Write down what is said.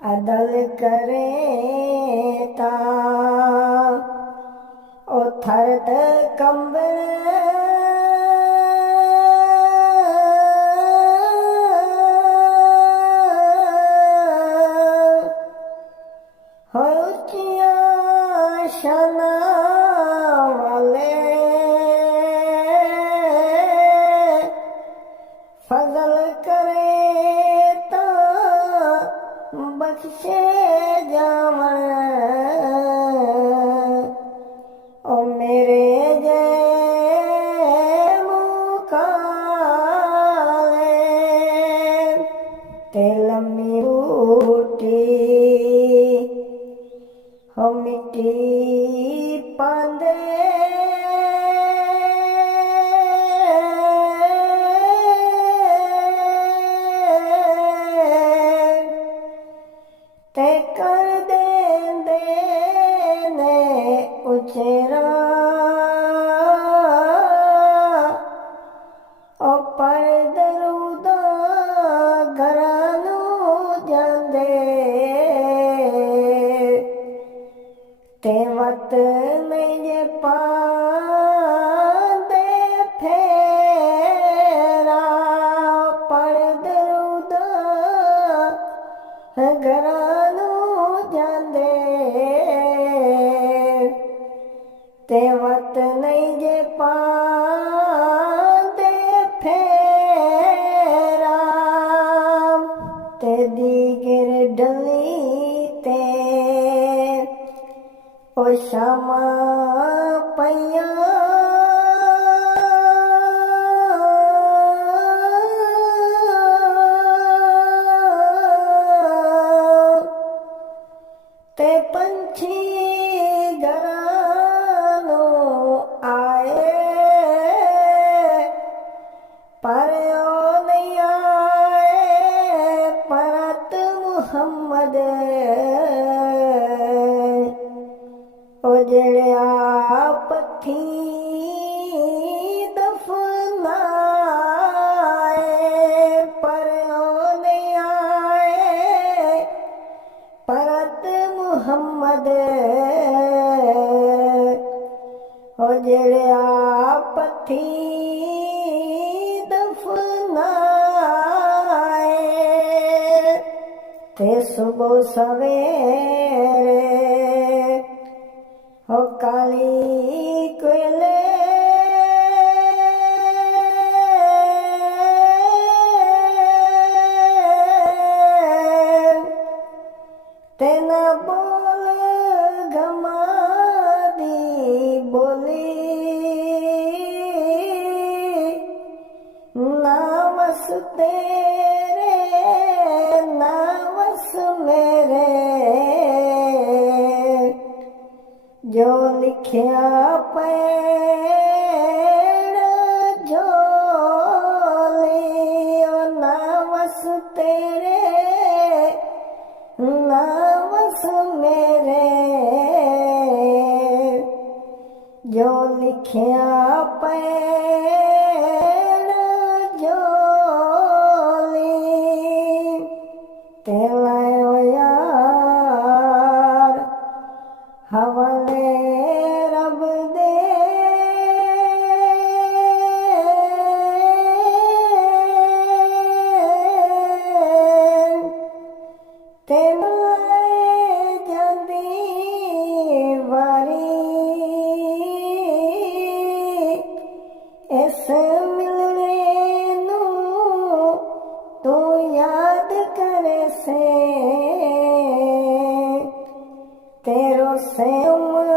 अदल करे ता ओ थरद कंबल हो उच्चिया शाना वाले फजल करे ता बख्शे जावन ओ मेरे जे मुकाले ते लम्मी बूटी हो मिट्टी पांदे ते कर देंदे ने उचेरा ओ पर दरूदा घरां नूं जांदे ते वत नहीं जे पांदे फेरा पर दरूदा घरां नूं जांदे ते वत नहीं जे पांदे फेरा ते दीगर डली ते ओ शामा पईयां ते पंछी घरां नूं आए पर ओ नहीं आए परत मुहम्मद ओ जेड़े पत्थी दफनाए पर ओ नहीं आए परत मुहम्मद ओ जेड़े पत्थी दफनाए ते सुबह सवेरे हो काली कोयले ते न बोल घमा दी बोली ना वस तेरे ना वस मेरे जो लिखिया पैण झोली ओ ना वस तेरे ना वस मेरे जो लिखिया पैण झोली ते लायो यार हवाले रब दे ते नाए जांदी वारी इस मिलने नूं तू याद करे से तेरो से उम्र